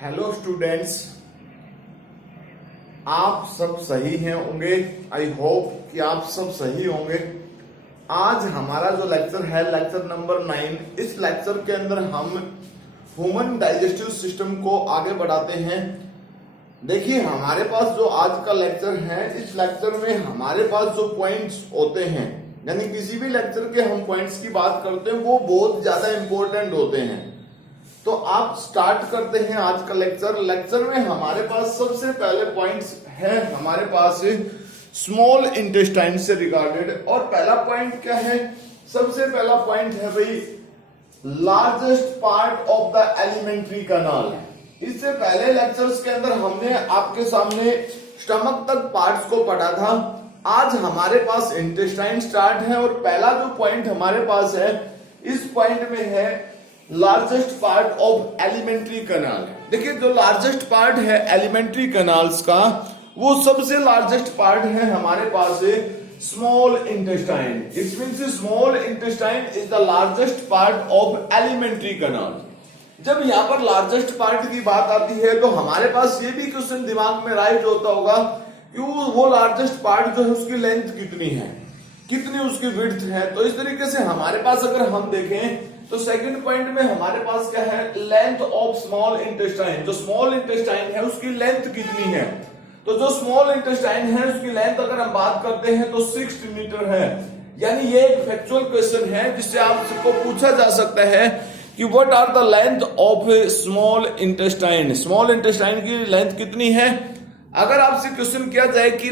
Hello students, आप सब सही हैं होंगे। आई होप कि आप सब सही होंगे। आज हमारा जो लेक्चर है लेक्चर नंबर 9। इस लेक्चर के अंदर हम ह्यूमन डाइजेस्टिव सिस्टम को आगे बढ़ाते हैं। देखिए, हमारे पास जो आज का लेक्चर है, इस लेक्चर में हमारे पास जो पॉइंट्स होते हैं, यानी किसी भी लेक्चर के हम पॉइंट्स की बात करते हैं, वो बहुत ज्यादा इंपॉर्टेंट होते हैं। तो आप स्टार्ट करते हैं आज का लेक्चर में हमारे पास सबसे पहले पॉइंट्स है हमारे पास स्मॉल इंटेस्टाइन से रिगार्डेड। और पहला पॉइंट क्या है? सबसे पहला पॉइंट है भाई largest part of the alimentary canal. इससे पहले लेक्चर्स के अंदर हमने आपके सामने स्टमक तक पार्ट्स को पढ़ा था। आज हमारे पास इंटेस्टाइन स्टार्ट है और पहला जो पॉइंट हमारे पास है, इस पॉइंट में है largest part of alimentary canal. देखिए, जो लार्जेस्ट पार्ट है एलिमेंट्री कैनाल्स का, वो सबसे लार्जेस्ट पार्ट है हमारे पास small intestine. It means small intestine is the largest part of alimentary canal. जब यहाँ पर लार्जेस्ट पार्ट की बात आती है तो हमारे पास ये भी क्वेश्चन दिमाग में राइज होता होगा कि वो लार्जेस्ट पार्ट जो है उसकी लेंथ कितनी है, कितनी उसकी विड्थ है। तो इस तरीके से हमारे पास अगर हम देखें तो सेकंड पॉइंट में हमारे पास क्या है? Length of small intestine. जो स्मॉल इंटेस्टाइन है उसकी लेंथ कितनी है? तो जो स्मॉल इंटेस्टाइन है उसकी लेंथ अगर हम बात करते हैं तो 60 मीटर है। यानी ये एक फैक्चुअल क्वेश्चन है जिससे आपको पूछा जा सकता है कि what are the length of small intestine. Small intestine की लेंथ कितनी है? अगर आपसे क्वेश्चन किया जाए कि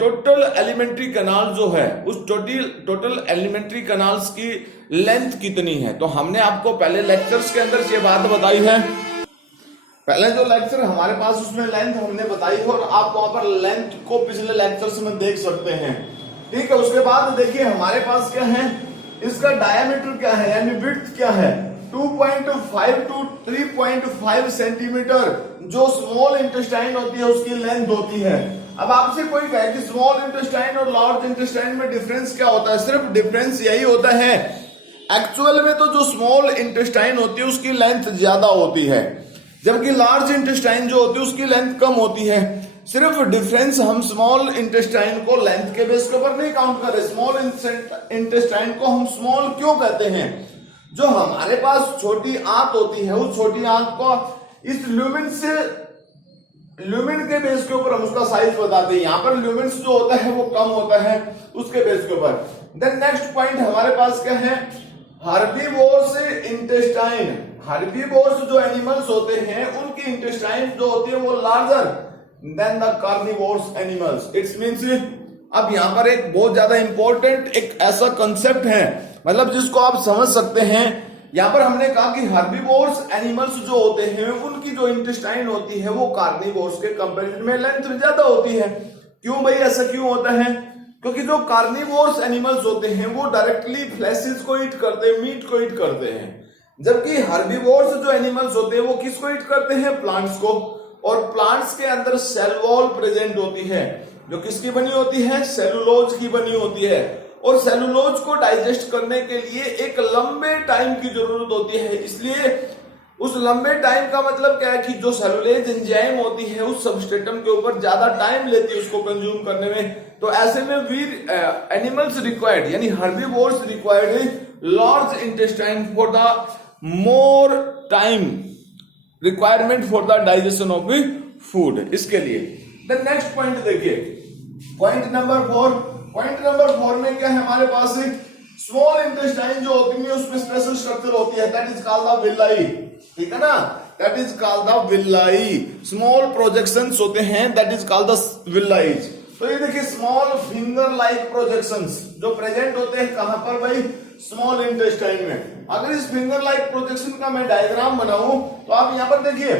टोटल एलिमेंट्री कैनाल जो है, उस टोटल एलिमेंट्री कैनाल्स की लेंथ कितनी है, तो हमने आपको पहले लेक्चर्स के अंदर ये बात बताई है। पहले जो लेक्चर हमारे पास उसमें लेंथ हमने बताई है और आप वहां पर लेंथ को पिछले लेक्चर्स में देख सकते हैं। ठीक है, उसके बाद देखिए हमारे पास क्या है, इसका डायमीटर क्या है, यानी विड्थ क्या है, 2.5 to 3.5 सेंटीमीटर जो स्मॉल इंटेस्टाइन होती है उसकी लेंथ होती है। अब आपसे कोई कहे कि स्मॉल इंटेस्टाइन और लार्ज इंटेस्टाइन में डिफरेंस क्या होता है? सिर्फ डिफरेंस यही होता है, एक्चुअल में तो जो स्मॉल इंटेस्टाइन होती है उसकी लेंथ ज्यादा होती है, जबकि लार्ज इंटेस्टाइन जो होती है उसकी लेंथ कम होती है। सिर्फ डिफरेंस हम स्मॉल इंटेस्टाइन को लेंथ के बेस के ऊपर नहीं काउंट कर रहे। स्मॉल इंटेस्टाइन को हम स्मॉल क्यों कहते हैं? जो हमारे पास छोटी आंत होती है, उस छोटी आंत को इस ल्यूमिन के बेस के ऊपर हम उसका साइज बताते हैं। यहाँ पर ल्यूमिन्स जो होता है वो कम होता है उसके बेस के ऊपर। देन नेक्स्ट पॉइंट हमारे पास क्या है? Herbivores intestine. हर्बीवोर्स जो एनिमल्स होते हैं उनकी इंटेस्टाइन जो होती है वो larger than the carnivores animals. It's means, अब यहाँ पर एक बहुत ज्यादा इंपॉर्टेंट एक ऐसा कंसेप्ट है, मतलब जिसको आप समझ सकते हैं। यहाँ पर हमने कहा कि हर्बीवोर्स एनिमल्स जो होते हैं उनकी जो इंटेस्टाइन होती है वो कार्निवोर्स के कंपैरिजन में लेंथ ज्यादा होती है। क्यों भाई, ऐसा क्यों होता है? क्योंकि जो कार्निवोर्स एनिमल्स होते हैं वो डायरेक्टली फ्लैशेस को ईट करते हैं, मीट को ईट करते हैं, जबकि हर्बीवोर्स जो एनिमल्स होते हैं वो किसको ईट करते हैं? प्लांट्स को। और प्लांट्स के अंदर सेल वॉल प्रेजेंट होती है जो किसकी बनी होती है? सेलुलोज की बनी होती है। और सेलुलोज को डाइजेस्ट करने के लिए एक लंबे टाइम की जरूरत होती है। इसलिए उस लंबे टाइम का मतलब क्या है कि जो सेलुलोज एंजाइम होती है उस सबस्ट्रेटम के ऊपर ज्यादा टाइम लेती है उसको कंज्यूम करने में। तो ऐसे में एनिमल्स रिक्वायर्ड, यानी herbivores required large intestine for the more time requirement for the digestion of food. इसके लिए द नेक्स्ट पॉइंट देखिए, पॉइंट नंबर 4। पॉइंट नंबर 4 में क्या है हमारे पास? स्मॉल इंटेस्टाइन जो होती है उसमें स्पेशल स्ट्रक्चर होती है, that is called the villi. ठीक है ना, that is called the villi. Small projections होते हैं, दैट इज कॉल्ड द विलाईज। तो ये देखिए स्मॉल फिंगर लाइक प्रोजेक्शंस जो प्रेजेंट होते हैं कहां पर भाई? स्मॉल इंटेस्टाइन में। अगर इस फिंगर लाइक प्रोजेक्शन का मैं डायग्राम बनाऊं तो आप यहां पर देखिए,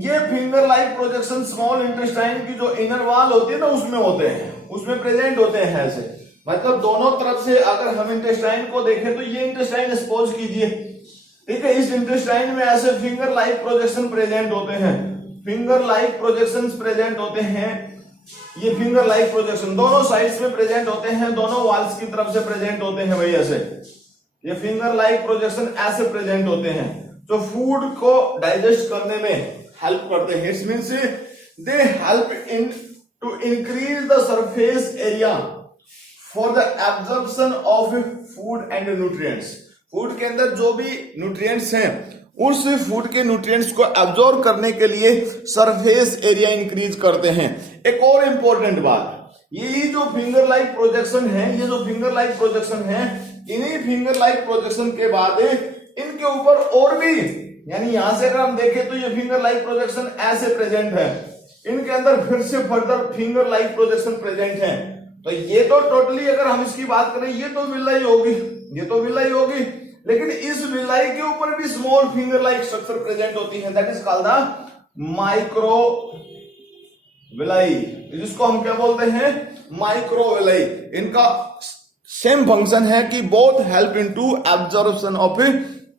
ये finger like projection small intestine की जो इनर वॉल होती है ना उसमें होते हैं, उसमें प्रेजेंट होते हैं ऐसे। मतलब दोनों तरफ से अगर हम इंटेस्टाइन को देखें तो ये इंटेस्टाइन सपोज कीजिए, ठीक है, इस इंटेस्टाइन में ऐसे फिंगर लाइक प्रोजेक्शन प्रेजेंट होते हैं, फिंगर लाइक प्रोजेक्शन प्रेजेंट होते हैं। ये फिंगर लाइक प्रोजेक्शन दोनों साइड्स में प्रेजेंट होते हैं, दोनों वॉल्स की तरफ से प्रेजेंट होते हैं भाई ऐसे। ये फिंगर लाइक प्रोजेक्शन ऐसे प्रेजेंट होते हैं जो फूड को डाइजेस्ट करने में हेल्प करते हैं। It means they help in to increase the surface area for the absorption of food and nutrients. Food के अंदर जो भी न्यूट्रिएंट्स हैं उस फूड के न्यूट्रिएंट्स को एब्जॉर्ब करने के लिए सरफेस एरिया इंक्रीज करते हैं। एक और इंपॉर्टेंट बात, ये जो फिंगर लाइक प्रोजेक्शन है, ये जो फिंगर लाइक प्रोजेक्शन है, इन्हीं फिंगर लाइक प्रोजेक्शन के बाद इनके ऊपर और भी, यानी यहां से अगर हम देखें तो ये फिंगर लाइक प्रोजेक्शन ऐसे प्रेजेंट है, इनके अंदर फिर से further finger like projection present है। तो ये तो टोटली अगर हम इसकी बात करें ये तो विला ही होगी, ये तो विला ही होगी, लेकिन इस विलाई के ऊपर भी small finger like structure present होती है, that is called the micro villi, जिसको हम क्या बोलते हैं, माइक्रो विलाई। इनका सेम फंक्शन है कि both help into absorption of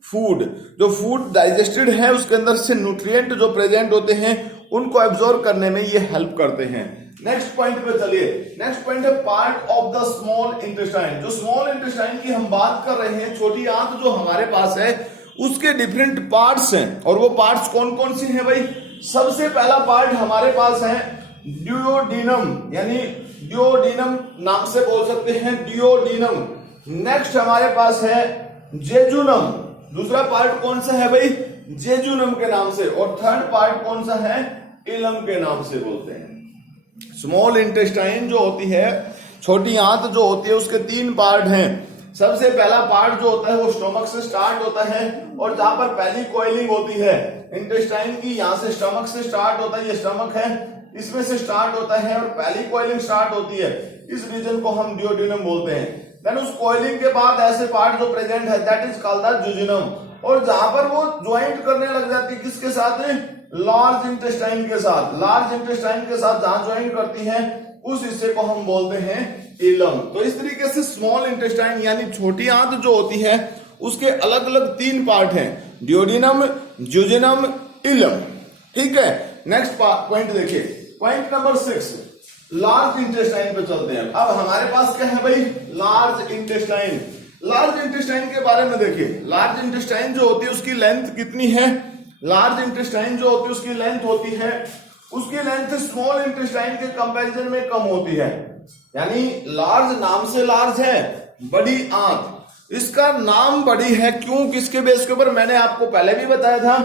food. जो फूड डाइजेस्टेड है उसके अंदर से न्यूट्रिएंट जो प्रेजेंट होते हैं उनको एब्जॉर्ब करने में ये हेल्प करते हैं। नेक्स्ट पॉइंट पे चलिए। नेक्स्ट पॉइंट है part of the small intestine. जो स्मॉल इंटेस्टाइन की हम बात कर रहे हैं, छोटी आंत जो हमारे पास है उसके डिफरेंट पार्ट्स हैं, और वो पार्ट्स कौन कौन से हैं भाई। सबसे पहला पार्ट हमारे पास है डियोडिनम, यानी डियोडिनम नाम से बोल सकते हैं, डियोडिनम। नेक्स्ट हमारे पास है जेजुनम, दूसरा पार्ट कौन सा है भाई, जेजुनम के नाम से, और थर्ड पार्ट कौन सा है, इलम के नाम से बोलते हैं। स्मॉल इंटेस्टाइन जो होती है, छोटी आंत जो होती है, उसके 3 पार्ट हैं। सबसे पहला पार्ट जो होता है वो स्टमक से स्टार्ट होता है, और जहां पर पहली कॉइलिंग होती है इंटेस्टाइन की, यहां से स्टमक से स्टार्ट होता है, ये स्टमक है, इसमें से स्टार्ट होता है और पहली कॉइलिंग स्टार्ट होती है, इस रीजन को हम डियोडिनम बोलते हैं। देन उस कॉइलिंग के बाद ऐसे पार्ट जो प्रेजेंट है दैट इज कॉल्ड द जुजिनम, और जहां पर वो ज्वाइंट करने लग जाती है किसके साथ, लार्ज इंटेस्टाइन के साथ, लार्ज इंटेस्टाइन के साथ जहां ज्वाइंट करती है उस हिस्से को हम बोलते हैं इलम। तो इस तरीके से स्मॉल इंटेस्टाइन यानी छोटी आंत जो होती है उसके अलग अलग 3 पार्ट हैं, डियोडिनम, जुजिनम, इलम। ठीक है, नेक्स्ट पॉइंट देखिए, पॉइंट नंबर 6, लार्ज इंटेस्टाइन पे चलते हैं। अब हमारे पास क्या है भाई, लार्ज इंटेस्टाइन। लार्ज इंटेस्टाइन के बारे में देखिए, लार्ज इंटेस्टाइन जो होती है उसकी लेंथ कितनी है, लार्ज इंटेस्टाइन जो होती है उसकी लेंथ होती है, उसकी लेंथ स्मॉल इंटेस्टाइन के कंपैरिजन में कम होती है। यानी लार्ज नाम से लार्ज है, बड़ी आंत। इसका नाम बड़ी है क्यों, किसके बेस के ऊपर, मैंने आपको पहले भी बताया था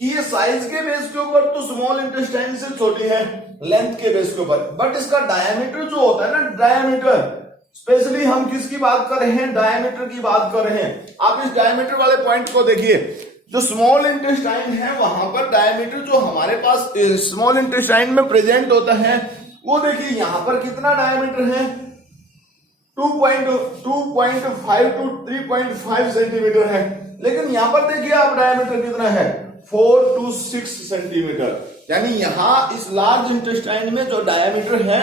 कि ये साइज के बेस के ऊपर तो स्मॉल इंटेस्टाइन से छोटी है लेंथ के बेस के ऊपर, बट इसका डायमीटर जो होता है ना, डायमीटर, स्पेशली हम किसकी बात कर रहे हैं, डायमीटर की बात कर रहे हैं। आप इस डायमीटर वाले पॉइंट को देखिए, जो स्मॉल इंटेस्टाइन है वहां पर डायमीटर जो हमारे पास स्मॉल इंटेस्टाइन में प्रेजेंट होता है वो देखिए यहां पर कितना डायमीटर है, 2.5 टू 3.5 सेंटीमीटर है, लेकिन यहां पर देखिए आप डायमीटर कितना है, 4 टू 6 सेंटीमीटर। यानी यहां इस लार्ज इंटेस्टाइन में जो डायमीटर है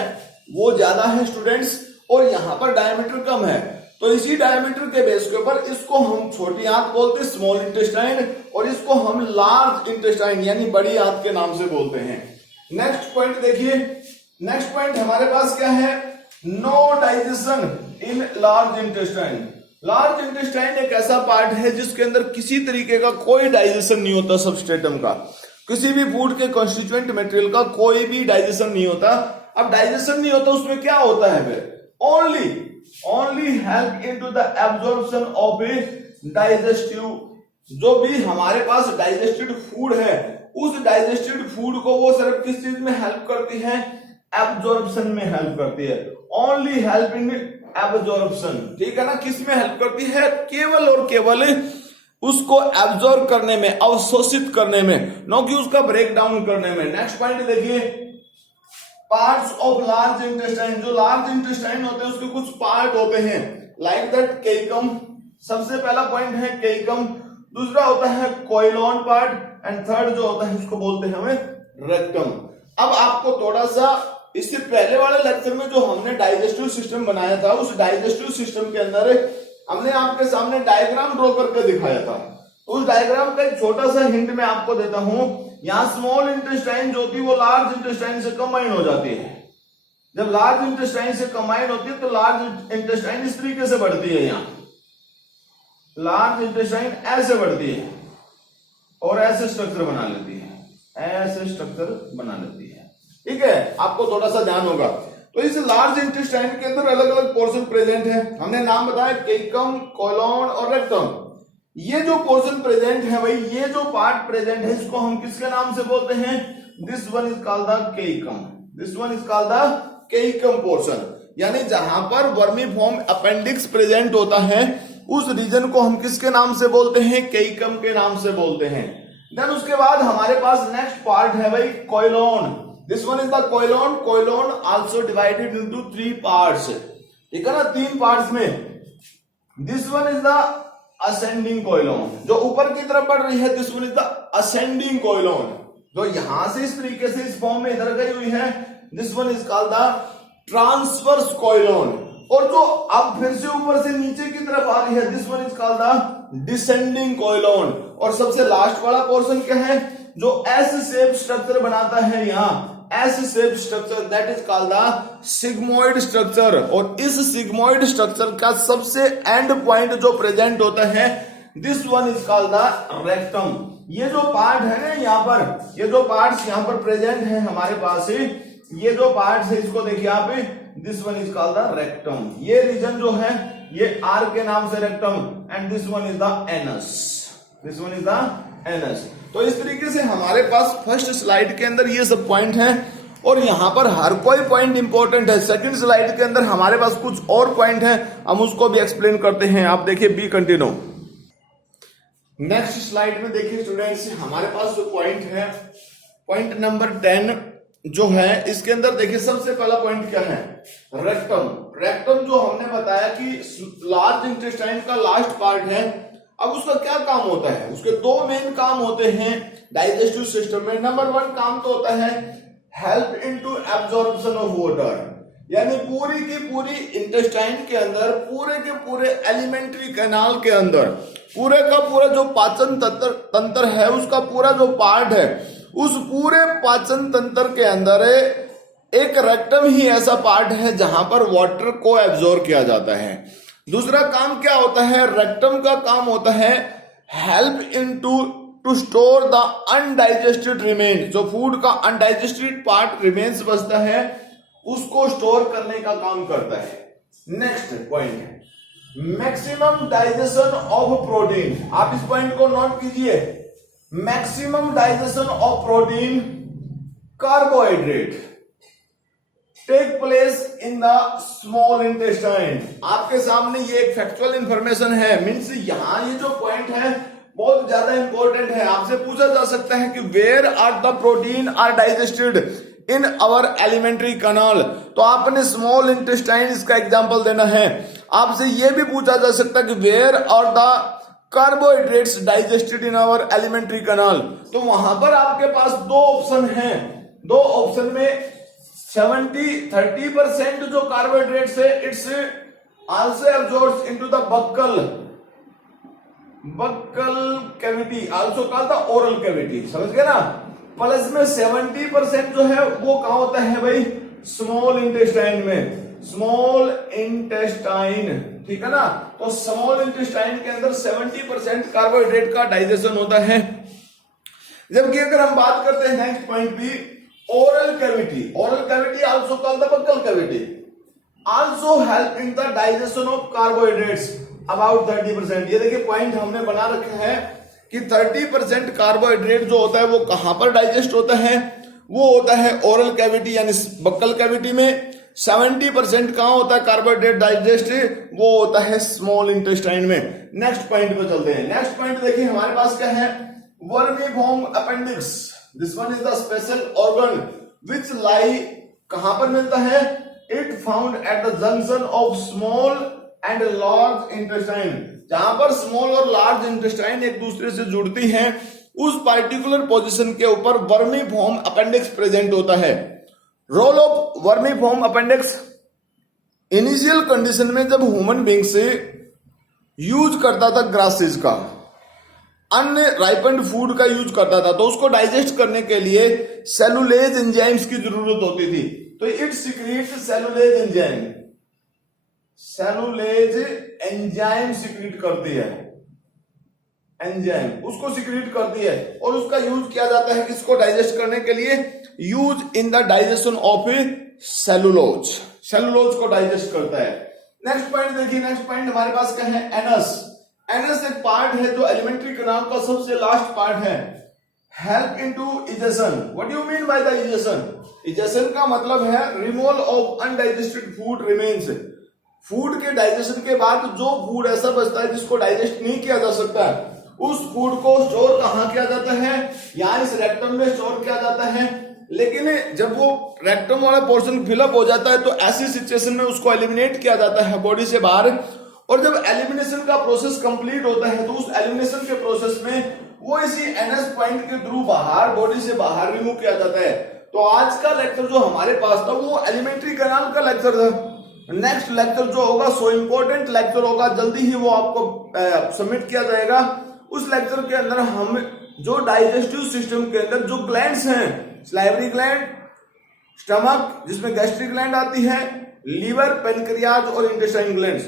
वो ज्यादा है स्टूडेंट्स, और यहां पर डायमीटर कम है। तो इसी डायमीटर के बेस के ऊपर इसको हम छोटी आंत बोलते हैं, स्मॉल इंटेस्टाइन, और इसको हम लार्ज इंटेस्टाइन यानी बड़ी आंत के नाम से बोलते हैं। नेक्स्ट पॉइंट देखिए, नेक्स्ट पॉइंट हमारे पास क्या है, no digestion in large intestine. Large intestine एक ऐसा पार्ट है जिसके अंदर किसी तरीके का कोई डाइजेशन नहीं होता, सबस्ट्रेटम का, किसी भी फूड के कॉन्स्टिट्यूएंट मटेरियल का कोई भी डाइजेशन नहीं होता। अब डाइजेशन नहीं होता उसमें क्या होता है फिर, only help into the absorption of A digestive. जो भी हमारे पास डाइजेस्टेड फूड है उस डाइजेस्टेड फूड को वो सिर्फ किस चीज में हेल्प करती है, एब्जॉर्प्शन में हेल्प करती है, ओनली हेल्प इन एब्जॉर्प्शन। ठीक है ना, किस में हेल्प करती है, केवल और केवल उसको एब्जॉर्ब करने में, अवशोषित करने में, न कि उसका ब्रेक डाउन करने में। नेक्स्ट पॉइंट देखिए, पार्ट्स ऑफ लार्ज इंटेस्टाइन। जो लार्ज इंटेस्टाइन होते हैं उसके कुछ पार्ट होते हैं, लाइक दैट केइकम, सबसे पहला पॉइंट है केइकम, दूसरा होता है कोइलॉन पार्ट, एंड थर्ड जो होता है उसको बोलते हैं हमें रेक्टम। अब आपको थोड़ा सा इससे पहले वाले लेक्चर में जो हमने डाइजेस्टिव सिस्टम बनाया था उस डाइजेस्टिव सिस्टम के अंदर हमने आपके सामने डायग्राम ड्रॉ करके दिखाया था। उस डायग्राम का एक छोटा सा हिंट मैं आपको देता हूं। यहां स्मॉल इंटेस्टाइन जो होती है वो लार्ज इंटेस्टाइन से कंबाइन हो जाती है। जब लार्ज इंटेस्टाइन से कंबाइन होती है तो लार्ज इंटेस्टाइन इस तरीके से बढ़ती है, यहां लार्ज इंटेस्टाइन ऐसे बढ़ती है और ऐसे स्ट्रक्चर बना लेती है। ऐसे स्ट्रक्चर बना लेती है। ठीक है, आपको थोड़ा सा ध्यान होगा। तो इस लार्ज इंटेस्टाइन के अंदर अलग अलग पोर्शन प्रेजेंट है। हमने नाम बताया केइकम, कोलोन और रेक्टम। ये जो पोर्शन प्रेजेंट है भाई, ये जो पार्ट प्रेजेंट है, इसको हम किसके नाम से बोलते हैं? This one is called the caecum. This one is called the caecum portion. यानी जहां पर वर्मीफॉर्म अपेंडिक्स प्रेजेंट होता है, उस रीजन को हम किसके नाम से बोलते हैं? केइकम के नाम से बोलते हैं। देन उसके बाद हमारे पास नेक्स्ट पार्ट है भाई colon. This one is the colon. Colon also divided into 3 parts. ठीक है ना, 3 पार्ट्स में। This one is the ascending colon, जो ऊपर की तरफ बढ़ रही है। This one is the ascending colon, जो यहां से इस तरीके से इस फॉर्म में इधर गई हुई है। This one is called the transverse colon. और जो अब फिर से ऊपर से नीचे की तरफ आ रही है, this one is called the descending colon. और सबसे लास्ट वाला पोर्शन क्या है? जो एस शेप स्ट्रक्चर बनाता है, यहां S shape structure, that is called the sigmoid structure. और इस सिग्मोइड स्ट्रक्चर का सबसे एंड पॉइंट जो प्रेजेंट होता है, this one is called the rectum. ये जो पार्ट है ना यहाँ पर, ये जो पार्ट्स यहाँ पर प्रेजेंट है हमारे पास, ये जो पार्ट्स है इसको देखिए आप, this one is called the rectum. ये रीजन जो है ये आर के नाम से rectum, and this one is the anus. This one is the anus. तो इस तरीके से हमारे पास फर्स्ट स्लाइड के अंदर ये सब पॉइंट हैं, और यहां पर हर कोई पॉइंट इंपॉर्टेंट है। सेकंड स्लाइड के अंदर हमारे पास कुछ और पॉइंट हैं, हम उसको भी एक्सप्लेन करते हैं। आप देखिए, बी कंटिन्यू। नेक्स्ट स्लाइड में देखिए स्टूडेंट्स, हमारे पास जो पॉइंट है, पॉइंट नंबर 10 जो है, इसके अंदर देखिए सबसे पहला पॉइंट क्या है? रेक्टम। रेक्टम जो हमने बताया कि लार्ज इंटेस्टाइन का लास्ट पार्ट है। अब उसका क्या काम होता है? उसके 2 मेन काम होते हैं डाइजेस्टिव सिस्टम में। नंबर 1 काम तो होता है help into absorption of water, यानी पूरी की पूरी इंटेस्टाइन के अंदर, पूरे के पूरे एलिमेंट्री कैनाल के अंदर, पूरे का पूरा जो पाचन तंत्र है, उसका पूरा जो पार्ट है, उस पूरे पाचन तंत्र के अंदर एक रेक्टम ही ऐसा पार्ट है जहां पर वाटर को एब्जॉर्ब किया जाता है। दूसरा काम क्या होता है? रेक्टम का काम होता है help into to store the undigested remain. जो फूड का अनडाइजेस्टेड पार्ट रिमेन्स बचता है, उसको स्टोर करने का काम करता है। नेक्स्ट पॉइंट है मैक्सिमम डाइजेशन ऑफ प्रोटीन। आप इस पॉइंट को नोट कीजिए। Maximum digestion of protein, carbohydrate take place in the small intestine. आपके सामने ये एक फैक्चुअल इंफॉर्मेशन है, मीन्स यहां ये जो पॉइंट है बहुत ज्यादा इंपॉर्टेंट है। आपसे पूछा जा सकता है कि where are the protein are digested in our alimentary canal. तो आपने स्मॉल इंटेस्टाइन इसका एग्जांपल देना है। आपसे यह भी पूछा जा सकता है कि where are the carbohydrates digested in our alimentary canal. तो वहां पर आपके पास 2 ऑप्शन हैं। 2 ऑप्शन में 30% जो कार्बोहाइड्रेट्स है, it's also absorbs into the buccal cavity, also called the oral cavity. समझ गए ना? प्लस में 70% जो है वो कहां होता है भाई? स्मॉल इंटेस्टाइन में। स्मॉल इंटेस्टाइन, ठीक है ना? तो स्मॉल इंटेस्टाइन के अंदर 70% कार्बोहाइड्रेट का डाइजेशन होता है। जबकि अगर हम बात करते हैं नेक्स्ट पॉइंट भी, oral cavity. Oral cavity also called the buccal cavity, also help in the digestion of carbohydrates about 30%। ये देखिए पॉइंट हमने बना रखा है कि 30% कार्बोहाइड्रेट जो होता है वो कहां पर डाइजेस्ट होता है? वो होता है ओरल कैविटी यानी बक्कल कैविटी में। 70% कहां होता है कार्बोहाइड्रेट डाइजेस्ट? वो होता है स्मॉल इंटेस्टाइन में। नेक्स्ट पॉइंट पे चलते हैं। नेक्स्ट पॉइंट देखिए हमारे पास क्या है? Vermiform appendix. This one is the special organ which lie, कहां पर मिलता है? It found at the junction of small and large intestine. जहां पर स्मॉल और लार्ज इंटेस्टाइन एक दूसरे से जुड़ती हैं, उस पार्टिकुलर पोजीशन के ऊपर वर्मीफॉर्म अपेंडिक्स प्रेजेंट होता है। Role of vermiform appendix, initial condition में जब ह्यूमन बीइंग से यूज करता था ग्रासेस का, अनराइपेंड फूड का यूज करता था, तो उसको डाइजेस्ट करने के लिए सेलुलेज एंजाइम्स की जरूरत होती थी। तो it secret cellulase enzyme, cellulase enzyme secret करती है। एंजाइम उसको सिक्रीट करती है और उसका यूज किया जाता है किसको डाइजेस्ट करने के लिए, use in the digestion of cellulose, cellulose को डाइजेस्ट करता है। नेक्स्ट पॉइंट देखिए, नेक्स्ट पॉइंट हमारे पास क्या है, एनस। एनस एक पार्ट है जो एलिमेंट्री कैनाल का सबसे लास्ट पार्ट है। Help into egestion, what do you mean by the egestion? Egestion का मतलब है removal of undigested food remains. Food के डाइजेशन के बाद जो फूड ऐसा बचता है जिसको डाइजेस्ट नहीं किया जा सकता, उस फूड को स्टोर कहां किया जाता है, यहां इस रेक्टम में स्टोर किया जाता है। लेकिन जब वो रेक्टम वाला पोर्शन फिलअप हो जाता है तो ऐसी सिचुएशन में उसको एलिमिनेट किया जाता है बॉडी से बाहर। और जब एलिमिनेशन का प्रोसेस कंप्लीट होता है तो उस एलिमिनेशन के प्रोसेस में वो इसी एनएस पॉइंट के थ्रू बाहर बॉडी से बाहर रिमूव किया जाता है। तो आज का लेक्चर जो हमारे पास था वो एलिमेंट्री कैनाल का लेक्चर था। नेक्स्ट लेक्चर जो होगा सो इंपॉर्टेंट लेक्चर होगा, जल्दी ही वो आपको सबमिट किया जाएगा। उस लेक्चर के अंदर हम जो डाइजेस्टिव सिस्टम के अंदर जो ग्लैंड्स हैं, सलाइवरी ग्लैंड, स्टमक जिसमें गैस्ट्रिक ग्लैंड आती है, लीवर, पेनक्रियाज और इंटेस्टाइन ग्लैंड्स,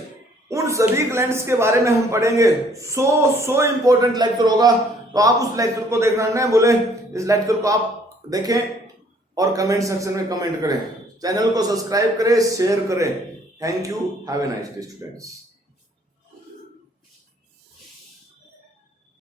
उन सभी ग्लैंड्स के बारे में हम पढ़ेंगे। सो इंपॉर्टेंट लेक्चर होगा, तो आप उस लेक्चर को देखना नहीं बोले। इस लेक्चर को आप देखें और कमेंट सेक्शन में कमेंट करें, चैनल को सब्सक्राइब करें, शेयर करें। Thank you, have a nice day students.